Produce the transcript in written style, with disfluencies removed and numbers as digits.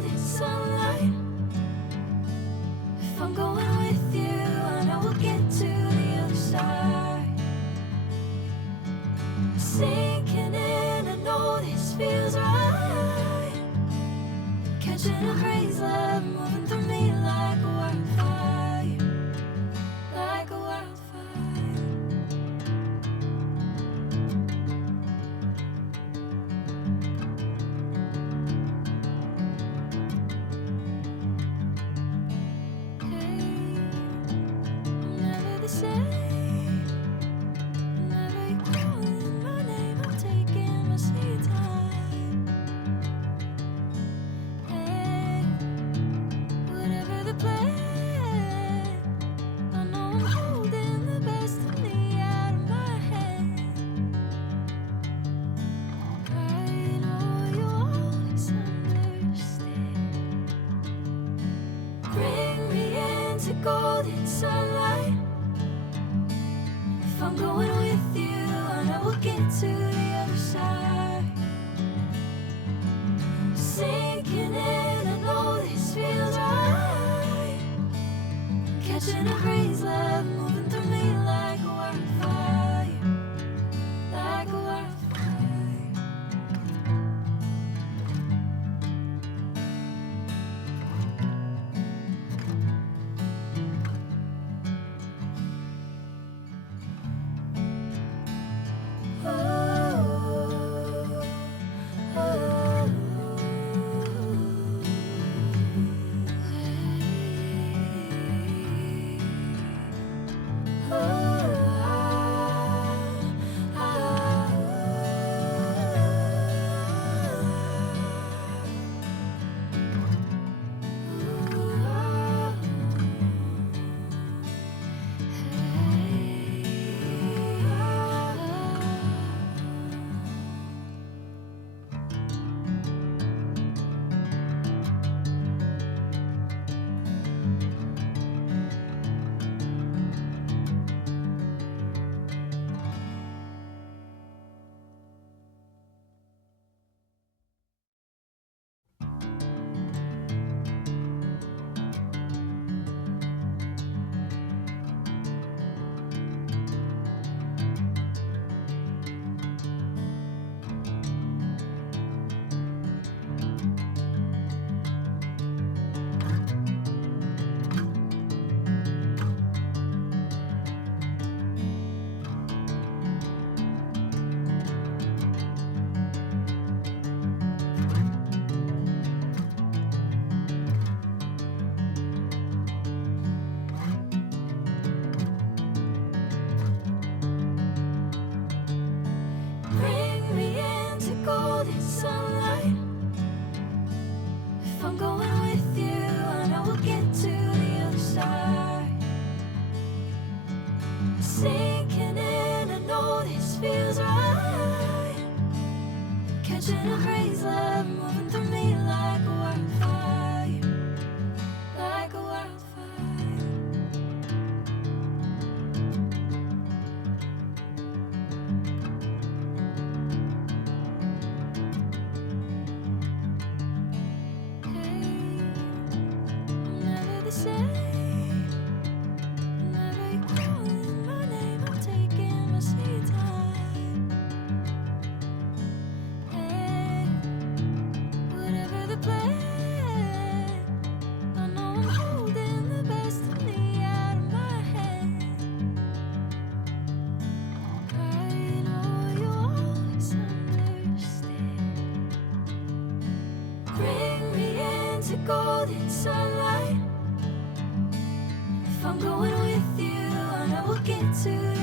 golden sunlight. If I'm going with you, I know we'll get to the other side. Sinking in, I know this feels right. Catching a crazy love, moving through me like a wildfire, like a wildfire. Golden sunlight. If I'm going with you, I know we'll get to the other side. Sinking in, I know this feels right. Catching a crazy love, moving through me like a wildfire, like a wildfire. Golden sunlight. If I'm going with you, I know we'll get to the other side. Sinking in, I know this feels right. Catching a crazy love, moving through me like a wildfire, like a wildfire. Golden sunlight. If I'm going with you, I know we'll get to